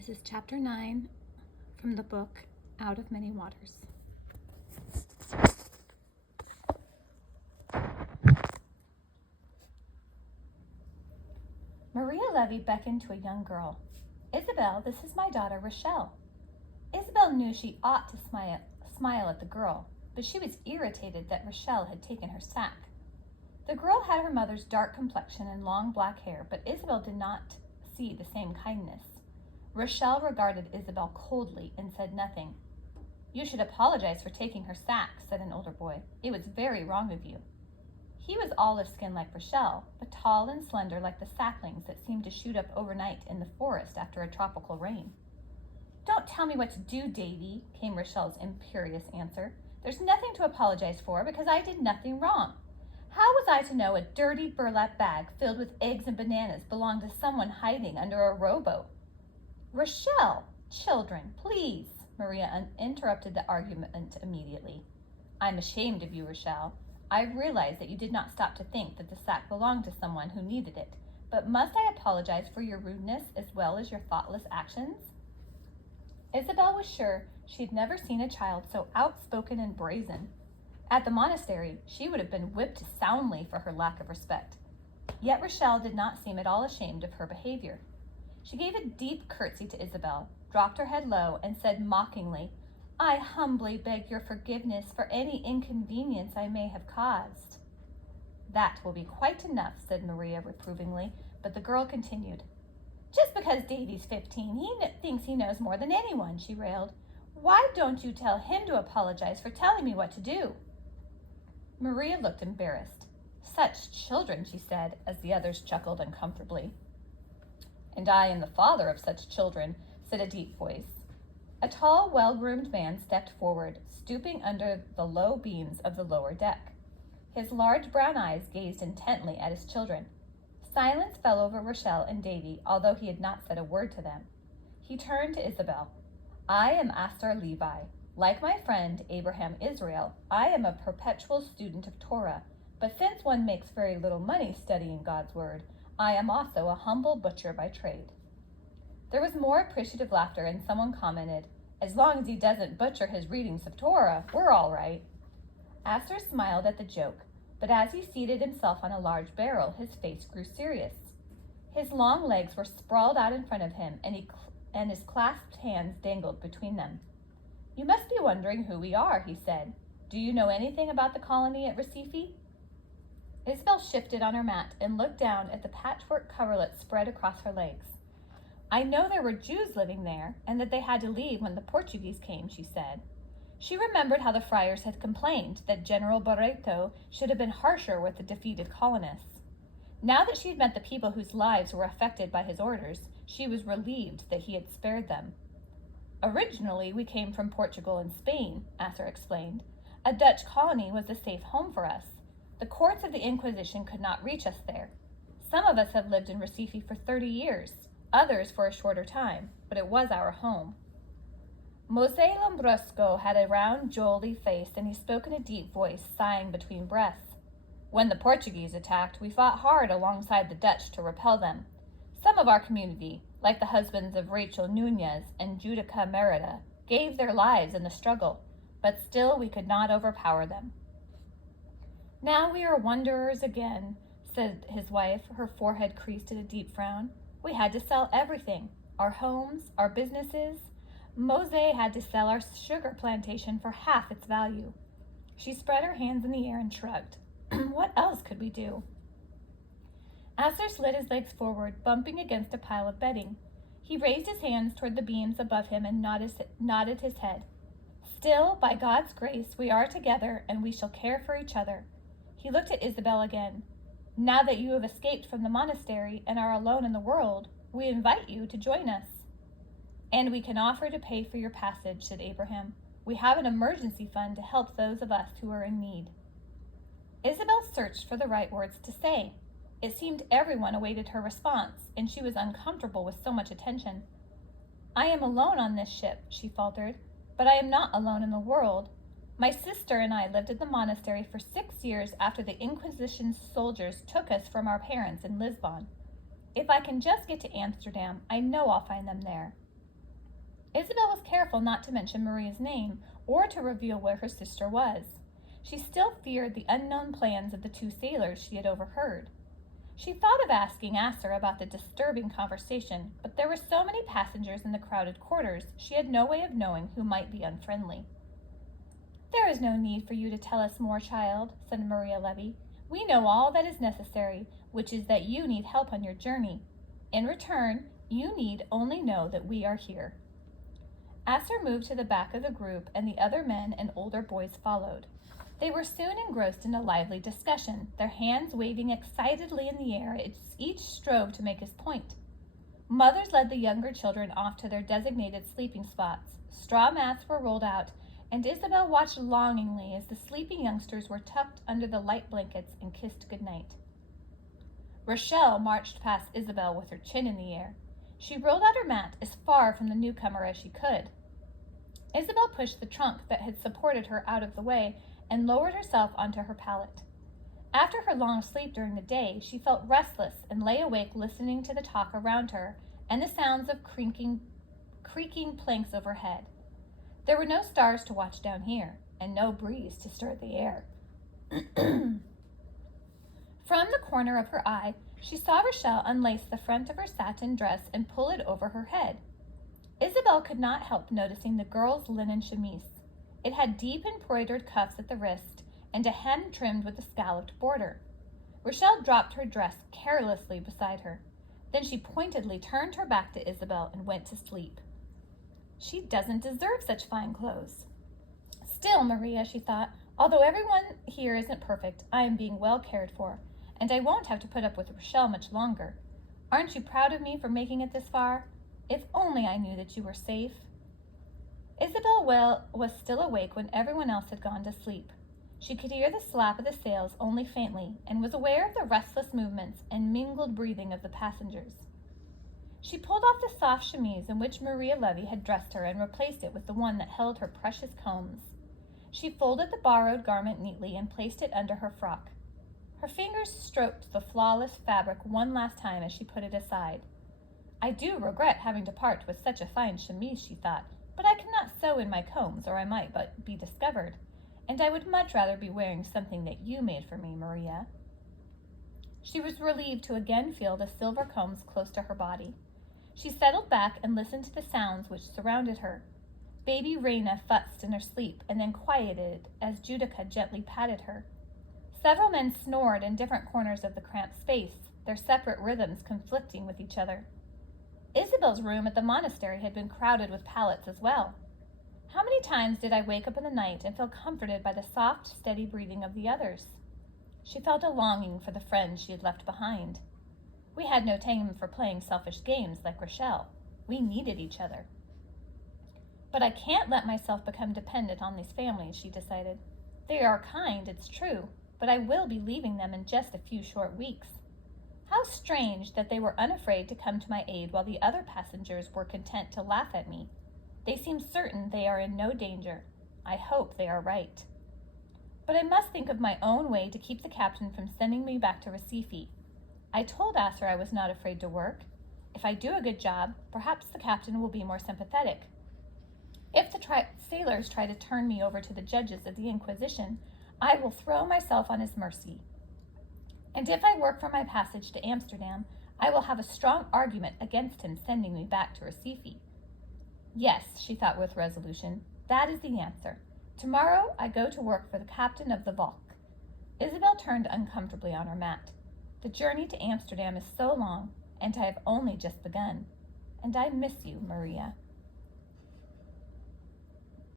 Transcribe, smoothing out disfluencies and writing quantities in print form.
This is chapter 9 from the book Out of Many Waters. Maria Levy beckoned to a young girl. "Isabel, this is my daughter, Rochelle." Isabel knew she ought to smile at the girl, but she was irritated that Rochelle had taken her sack. The girl had her mother's dark complexion and long black hair, but Isabel did not see the same kindness. Rochelle regarded Isabel coldly and said nothing. "You should apologize for taking her sack," said an older boy. "It was very wrong of you." He was olive skinned like Rochelle, but tall and slender like the saplings that seemed to shoot up overnight in the forest after a tropical rain. "Don't tell me what to do, Davy," came Rochelle's imperious answer. "There's nothing to apologize for because I did nothing wrong. How was I to know a dirty burlap bag filled with eggs and bananas belonged to someone hiding under a rowboat?" "Rochelle, children, please," Maria interrupted the argument immediately. "I'm ashamed of you, Rochelle. I realize that you did not stop to think that the sack belonged to someone who needed it, but must I apologize for your rudeness as well as your thoughtless actions?" Isabel was sure she had never seen a child so outspoken and brazen. At the monastery, she would have been whipped soundly for her lack of respect. Yet Rochelle did not seem at all ashamed of her behavior. She gave a deep curtsy to Isabel, dropped her head low, and said mockingly, "I humbly beg your forgiveness for any inconvenience I may have caused." "That will be quite enough," said Maria reprovingly, but the girl continued. "Just because Davy's 15, he thinks he knows more than anyone," she railed. "Why don't you tell him to apologize for telling me what to do?" Maria looked embarrassed. "Such children," she said, as the others chuckled uncomfortably. "And I am the father of such children," said a deep voice. A tall, well-groomed man stepped forward, stooping under the low beams of the lower deck. His large brown eyes gazed intently at his children. Silence fell over Rochelle and Davy, although he had not said a word to them. He turned to Isabel. "I am Astor Levi. Like my friend Abraham Israel, I am a perpetual student of Torah, but since one makes very little money studying God's word, I am also a humble butcher by trade." There was more appreciative laughter, and someone commented, "As long as he doesn't butcher his readings of Torah, we're all right." Astor smiled at the joke, but as he seated himself on a large barrel, his face grew serious. His long legs were sprawled out in front of him, and his clasped hands dangled between them. "You must be wondering who we are," he said. "Do you know anything about the colony at Recife?" Isabel shifted on her mat and looked down at the patchwork coverlet spread across her legs. "I know there were Jews living there, and that they had to leave when the Portuguese came," she said. She remembered how the friars had complained that General Barreto should have been harsher with the defeated colonists. Now that she had met the people whose lives were affected by his orders, she was relieved that he had spared them. "Originally, we came from Portugal and Spain," Astor explained. "A Dutch colony was a safe home for us. The courts of the Inquisition could not reach us there. Some of us have lived in Recife for 30 years, others for a shorter time, but it was our home." Mosè Lambrusco had a round, jolly face, and he spoke in a deep voice, sighing between breaths. "When the Portuguese attacked, we fought hard alongside the Dutch to repel them. Some of our community, like the husbands of Rachel Nunez and Judica Merida, gave their lives in the struggle, but still we could not overpower them." "Now we are wanderers again," said his wife, her forehead creased in a deep frown. "We had to sell everything, our homes, our businesses. Mosè had to sell our sugar plantation for half its value." She spread her hands in the air and shrugged. "What else could we do?" Astor slid his legs forward, bumping against a pile of bedding. He raised his hands toward the beams above him and nodded his head. "Still, by God's grace, we are together, and we shall care for each other." He looked at Isabel again. "Now that you have escaped from the monastery and are alone in the world, we invite you to join us." "And we can offer to pay for your passage," said Abraham. "We have an emergency fund to help those of us who are in need." Isabel searched for the right words to say. It seemed everyone awaited her response, and she was uncomfortable with so much attention. "I am alone on this ship," she faltered, "but I am not alone in the world. My sister and I lived at the monastery for 6 years after the Inquisition soldiers took us from our parents in Lisbon. If I can just get to Amsterdam, I know I'll find them there." Isabel was careful not to mention Maria's name or to reveal where her sister was. She still feared the unknown plans of the two sailors she had overheard. She thought of asking Asser about the disturbing conversation, but there were so many passengers in the crowded quarters, she had no way of knowing who might be unfriendly. "There is no need for you to tell us more, child," said Maria Levy. "We know all that is necessary, which is that you need help on your journey. In return, you need only know that we are here." Asser moved to the back of the group, and the other men and older boys followed. They were soon engrossed in a lively discussion, their hands waving excitedly in the air as each strove to make his point. Mothers led the younger children off to their designated sleeping spots. Straw mats were rolled out, and Isabel watched longingly as the sleeping youngsters were tucked under the light blankets and kissed goodnight. Rochelle marched past Isabel with her chin in the air. She rolled out her mat as far from the newcomer as she could. Isabel pushed the trunk that had supported her out of the way and lowered herself onto her pallet. After her long sleep during the day, she felt restless and lay awake listening to the talk around her and the sounds of creaking planks overhead. There were no stars to watch down here, and no breeze to stir the air. From the corner of her eye, she saw Rochelle unlace the front of her satin dress and pull it over her head. Isabel could not help noticing the girl's linen chemise. It had deep embroidered cuffs at the wrist and a hem trimmed with a scalloped border. Rochelle dropped her dress carelessly beside her. Then she pointedly turned her back to Isabel and went to sleep. "She doesn't deserve such fine clothes." "Still, Maria," she thought, "although everyone here isn't perfect, I am being well cared for, and I won't have to put up with Rochelle much longer. Aren't you proud of me for making it this far? If only I knew that you were safe." Isabel was still awake when everyone else had gone to sleep. She could hear the slap of the sails only faintly, and was aware of the restless movements and mingled breathing of the passengers. She pulled off the soft chemise in which Maria Levy had dressed her and replaced it with the one that held her precious combs. She folded the borrowed garment neatly and placed it under her frock. Her fingers stroked the flawless fabric one last time as she put it aside. "I do regret having to part with such a fine chemise," she thought, "but I cannot sew in my combs or I might but be discovered, and I would much rather be wearing something that you made for me, Maria." She was relieved to again feel the silver combs close to her body. She settled back and listened to the sounds which surrounded her. Baby Raina futzed in her sleep and then quieted as Judica gently patted her. Several men snored in different corners of the cramped space, their separate rhythms conflicting with each other. Isabel's room at the monastery had been crowded with pallets as well. How many times did I wake up in the night and feel comforted by the soft, steady breathing of the others? She felt a longing for the friends she had left behind. We had no time for playing selfish games like Rochelle. We needed each other. "But I can't let myself become dependent on these families," she decided. "They are kind, it's true, but I will be leaving them in just a few short weeks. How strange that they were unafraid to come to my aid while the other passengers were content to laugh at me. They seem certain they are in no danger. I hope they are right. But I must think of my own way to keep the captain from sending me back to Recife. I told Asser I was not afraid to work. If I do a good job, perhaps the captain will be more sympathetic. If the sailors try to turn me over to the judges of the Inquisition, I will throw myself on his mercy. And if I work for my passage to Amsterdam, I will have a strong argument against him sending me back to Recife. Yes," she thought with resolution, "that is the answer. Tomorrow I go to work for the captain of the Valk." Isabel turned uncomfortably on her mat. "The journey to Amsterdam is so long, and I have only just begun. And I miss you, Maria."